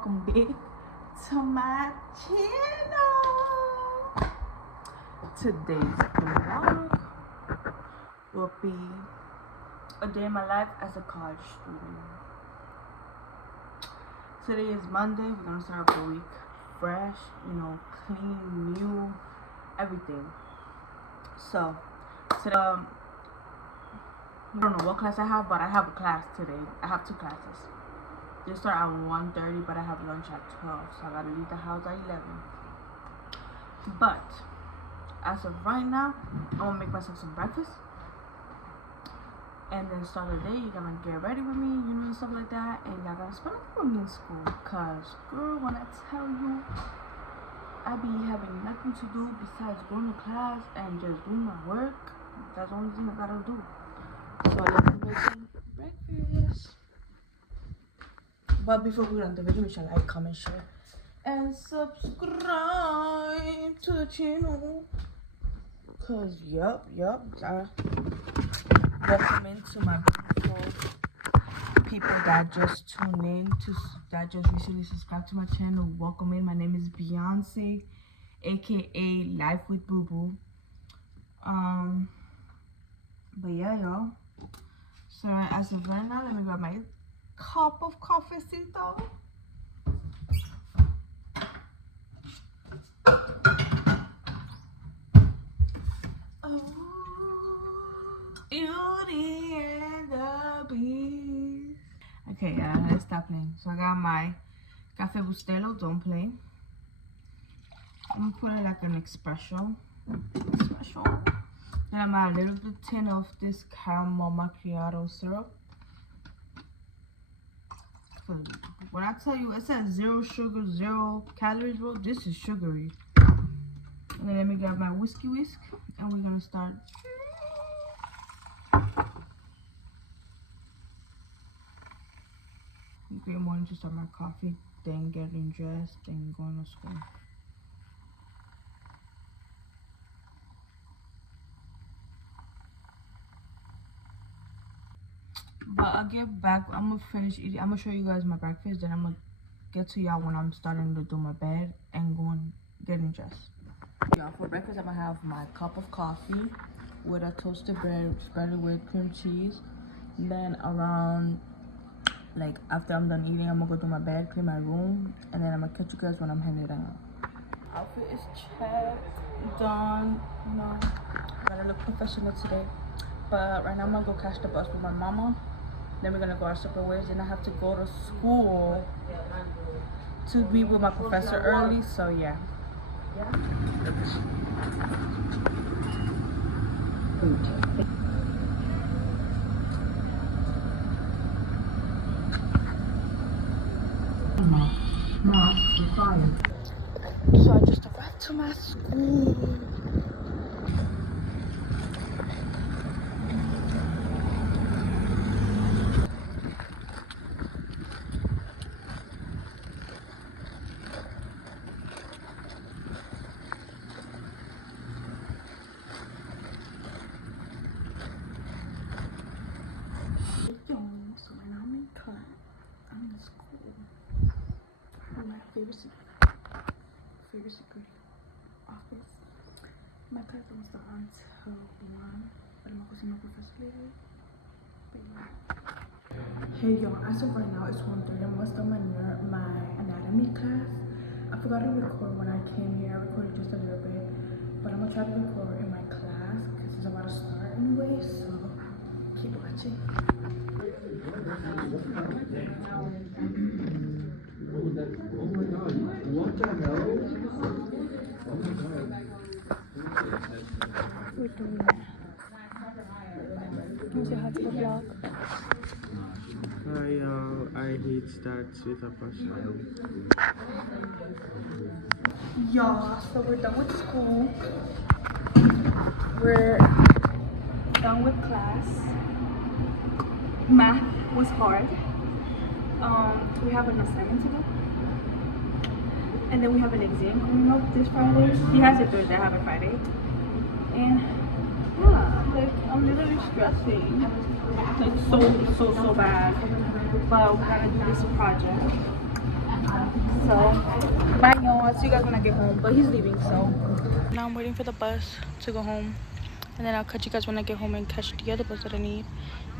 welcome back to my channel. Today's vlog will be a day in my life as a college student. Today is Monday. We're gonna start up the week fresh, clean, new, everything. So today, I don't know what class I have, but I have a class today. I have two classes. They start at 1:30, but I have lunch at 12, so I gotta leave the house at 11. But as of right now, I'm gonna make myself some breakfast and then start the day. You're gonna get ready with me, and stuff like that, and y'all gonna spend a with me in school. Cause girl, when I tell you, I be having nothing to do besides going to class and just doing my work. That's the only thing I gotta do. So let's make some breakfast. But before we get on the video, make sure like, comment, share, and subscribe to the channel. Cause yup, welcome into my beautiful people that just tuned in that just recently subscribed to my channel. Welcome in. My name is Beyonce, aka Life with Boo Boo. But yeah, y'all. So as of right now, let me grab my cup of coffeecito. Oh, Beauty and the Beast. Okay, let's stop playing. So I got my Cafe Bustelo, don't play. I'm gonna put it like an espresso. Then I'm add a little bit tin of this caramel macchiato syrup. When I tell you it says 0 sugar, 0 calories, bro, this is sugary. And then let me grab my whisk, and we're gonna start. Great morning to start my coffee, then getting dressed, then going to school. But I'll get back. I'm gonna finish eating. I'm gonna show you guys my breakfast, then I'm gonna get to y'all when I'm starting to do my bed and getting dressed. Y'all, for breakfast I'm gonna have my cup of coffee with a toasted bread spread with cream cheese. And then around, like, after I'm done eating, I'm gonna go do my bed, clean my room, and then I'm gonna catch you guys when I'm headed out. Outfit is checked, done. Gotta look professional today. But right now I'm gonna go catch the bus with my mama. Then we're gonna go our separate ways. Then I have to go to school to meet with my professor early. So yeah. Mask required. So I just arrived to my school. So when I'm in class, I'm in school. In my favorite secret office. My class don't start until 1, but I'm gonna go see my professor later. But yeah. Hey y'all, as of right now it's 1:30. I'm gonna start my anatomy class. I forgot to record when I came here. I recorded just a little bit, but I'm gonna try to record in my class because it's about to start anyway. So keep watching. We're doing that. Can you say hi to the vlog? Hi y'all, our heat starts with a punchline. Y'all, so we're done with school. We're done with class. Math was hard. We have an assignment to do. And then we have an exam coming up this Friday. He has it Thursday, I have it Friday. And yeah, like I'm literally stressing. Like so bad. But we gotta do this project. So, bye y'all. I'll see you guys when I get home. But he's leaving, so. Now I'm waiting for the bus to go home. And then I'll catch you guys when I get home and catch the other bus that I need.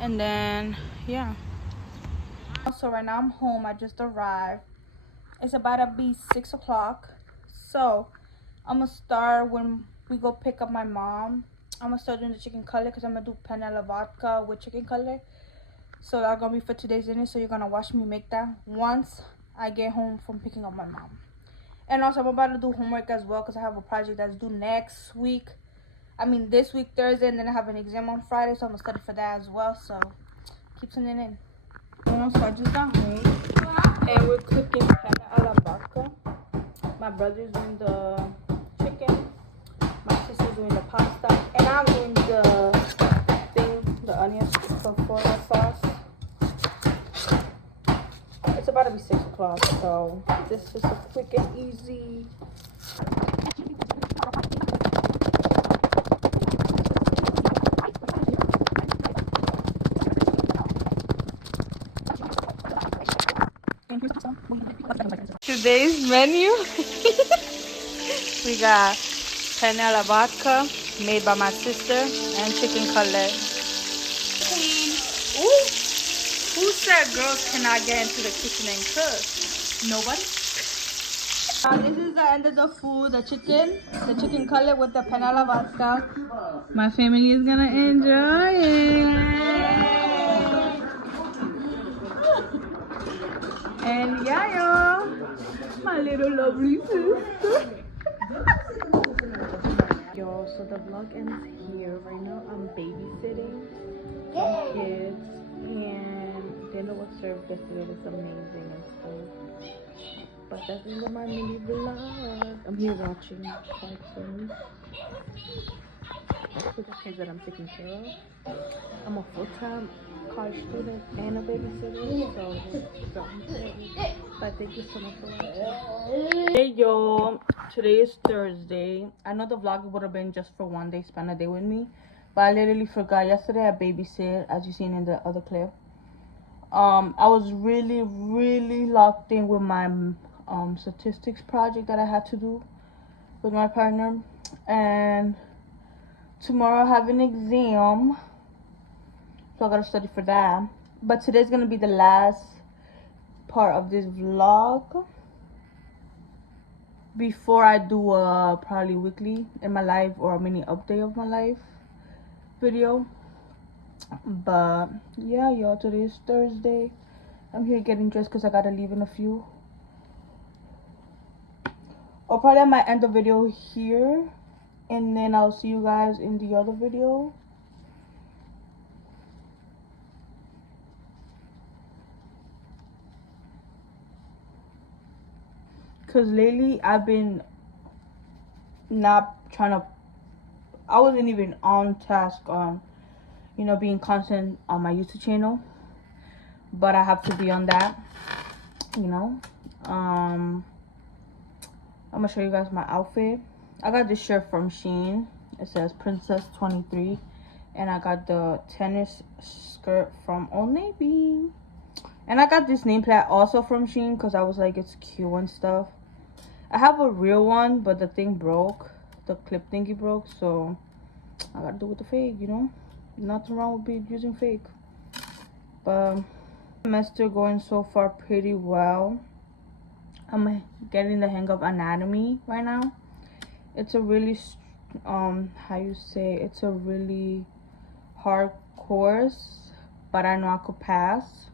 And then, yeah. So right now I'm home. I just arrived. It's about to be 6 o'clock. So, I'm going to start when we go pick up my mom. I'm going to start doing the chicken cutlet because I'm going to do penne alla vodka with chicken cutlet. So that's going to be for today's dinner. So you're going to watch me make that once I get home from picking up my mom. And also I'm about to do homework as well because I have a project that's due next week. I mean this week, Thursday, and then I have an exam on Friday. So I'm going to study for that as well. So keep tuning in. So I just got home. And we're cooking penne alla vodka. My brother's doing the chicken. My sister's doing the pasta. And I'm doing the onions for that sauce. It's about to be 6 o'clock, so this is a quick and easy. Today's menu, we got penne alla vodka made by my sister and chicken cutlet. Ooh. Who said girls cannot get into the kitchen and cook? Nobody. This is the end of the food, the chicken cutlet with the penne alla vodka. My family is gonna enjoy it. And yeah, y'all, my little lovely sister. Yo, so the vlog ends here. Right now I'm babysitting some kids, and dinner was served yesterday. It was amazing and stuff. But that's the end of my mini vlog. I'm here watching cartoons with the kids that I'm taking care of. I'm a full-time college student and a babysitter, so but thank you so much for watching. Hey yo, today is Thursday. I know the vlog would have been just for one day, spend a day with me, but I literally forgot. Yesterday I babysit, as you seen in the other clip. I was really locked in with my statistics project that I had to do with my partner, and tomorrow I have an exam, so I gotta study for that. But today's gonna be the last part of this vlog before I do a probably weekly in my life or a mini update of my life video. But yeah, y'all, today is Thursday. I'm here getting dressed because I gotta leave in a few. Or probably I might end the video here, and then I'll see you guys in the other video. Because lately I've been not trying to, I wasn't even on task on, being constant on my YouTube channel. But I have to be on that, I'm gonna show you guys my outfit. I got this shirt from Shein. It says Princess 23. And I got the tennis skirt from Old Navy. And I got this nameplate also from Shein because I was like, it's cute and stuff. I have a real one, but the thing broke. The clip thingy broke, so I gotta do with the fake, Nothing wrong with using fake. But semester going so far pretty well. I'm getting the hang of anatomy right now. It's a really it's a really hard course, but I know I could pass.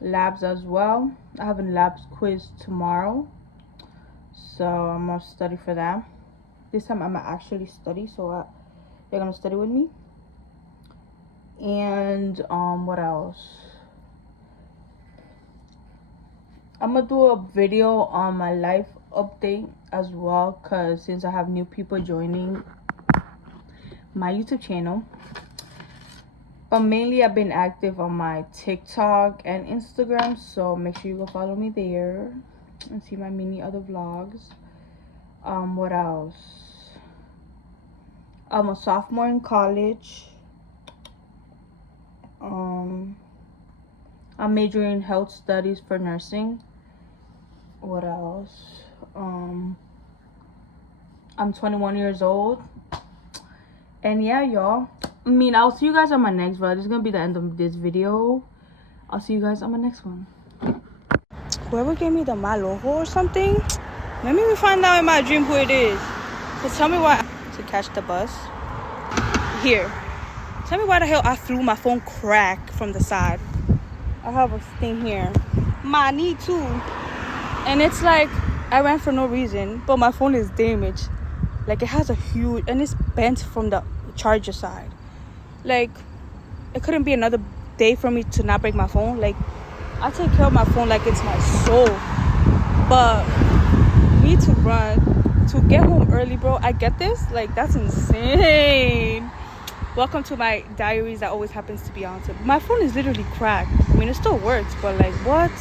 Labs as well. I have a labs quiz tomorrow, so I'm gonna study for that. This time I'm gonna actually study, so they're gonna study with me. And what else? I'm gonna do a video on my life update as well, because since I have new people joining my YouTube channel. But mainly I've been active on my TikTok and Instagram, so make sure you go follow me there and see my mini other vlogs. What else? I'm a sophomore in college. I'm majoring in health studies for nursing. What else? I'm 21 years old. And yeah, y'all. I mean, I'll see you guys on my next vlog. This is gonna be the end of this video. I'll see you guys on my next one. Whoever gave me the my logo or something, let me find out in my dream who it is. So tell me why to catch the bus. Here. Tell me why the hell I flew my phone crack from the side. I have a thing here. My knee too. And it's like I ran for no reason, but my phone is damaged. Like it has a huge, and it's bent from the charger side. Like it couldn't be another day for me to not break my phone. Like I take care of my phone like it's my soul. But me to run to get home early, bro, I get this. Like that's insane. Welcome to my diaries that always happens to be on. My phone is literally cracked. I mean, it still works, but like what?